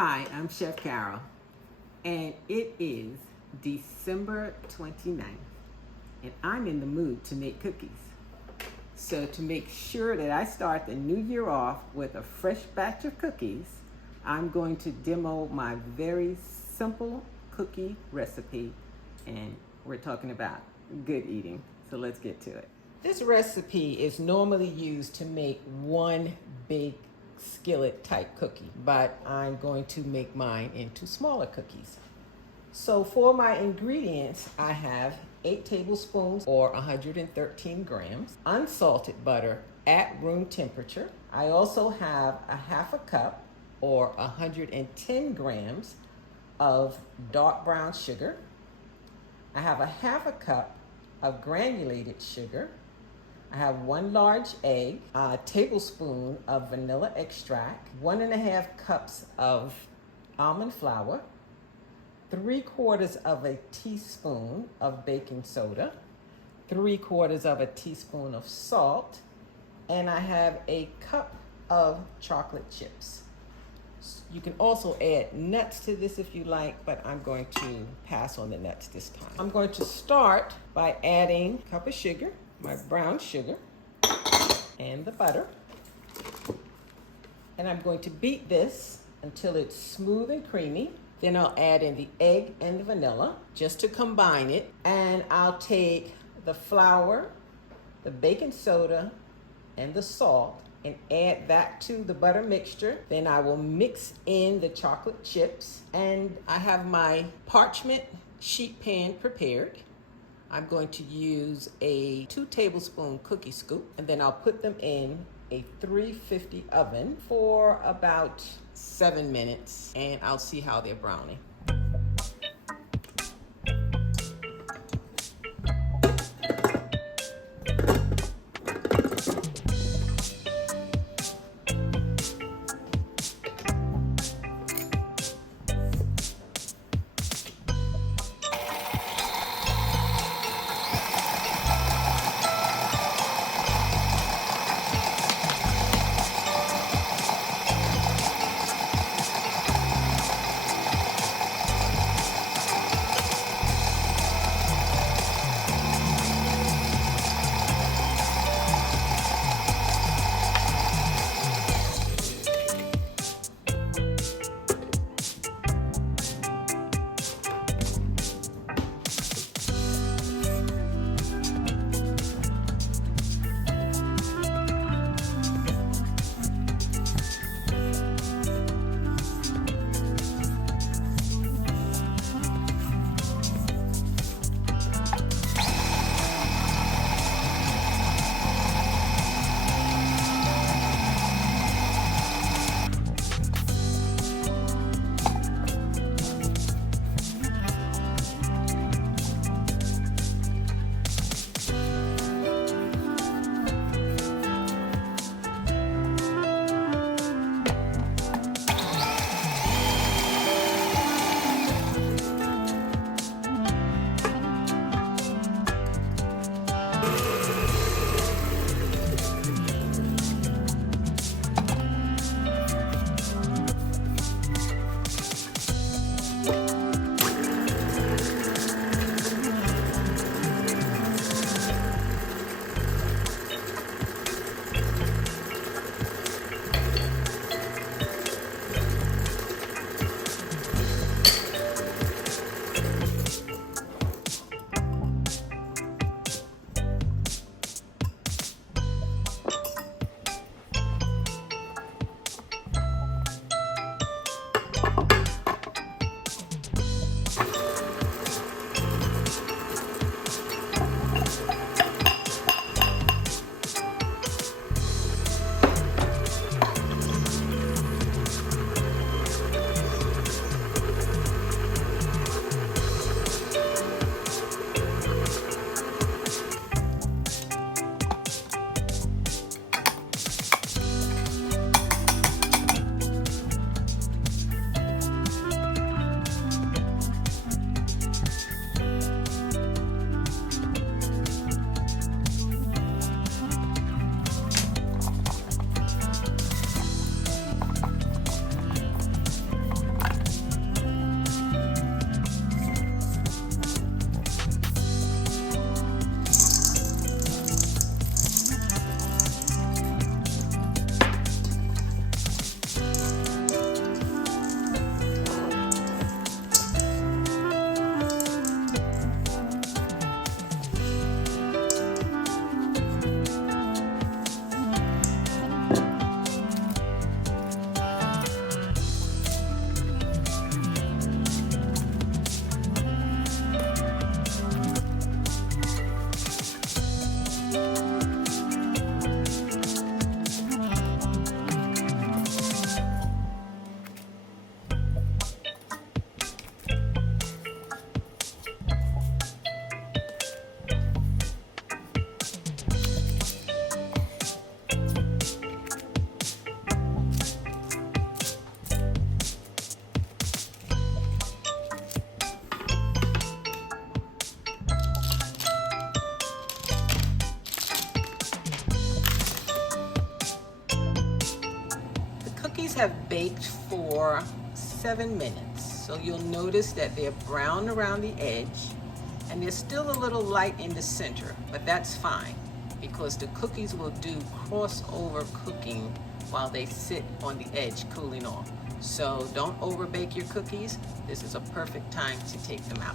Hi, I'm Chef Carol, and it is December 29th, and I'm in the mood to make cookies. So to make sure that I start the new year off with a fresh batch of cookies, I'm going to demo my very simple cookie recipe, and we're talking about good eating. So let's get to it. This recipe is normally used to make one big skillet type cookie, but I'm going to make mine into smaller cookies. So for my ingredients, I have 8 tablespoons or 113 grams, unsalted butter at room temperature. I also have a half a cup or 110 grams of dark brown sugar. I have a half a cup of granulated sugar. I have 1 large egg, a tablespoon of vanilla extract, 1.5 cups of almond flour, 3/4 of a teaspoon of baking soda, 3/4 of a teaspoon of salt, and I have a cup of chocolate chips. You can also add nuts to this if you like, but I'm going to pass on the nuts this time. I'm going to start by adding a cup of sugar, my brown sugar, and the butter. And I'm going to beat this until it's smooth and creamy. Then I'll add in the egg and the vanilla just to combine it. And I'll take the flour, the baking soda, and the salt and add that to the butter mixture. Then I will mix in the chocolate chips. And I have my parchment sheet pan prepared. I'm going to use a 2 tablespoon cookie scoop, and then I'll put them in a 350 oven for about 7 minutes, and I'll see how they're browning. have baked for 7 minutes. So you'll notice that they're brown around the edge and they're still a little light in the center, but that's fine because the cookies will do crossover cooking while they sit on the edge cooling off. So don't over bake your cookies. This is a perfect time to take them out.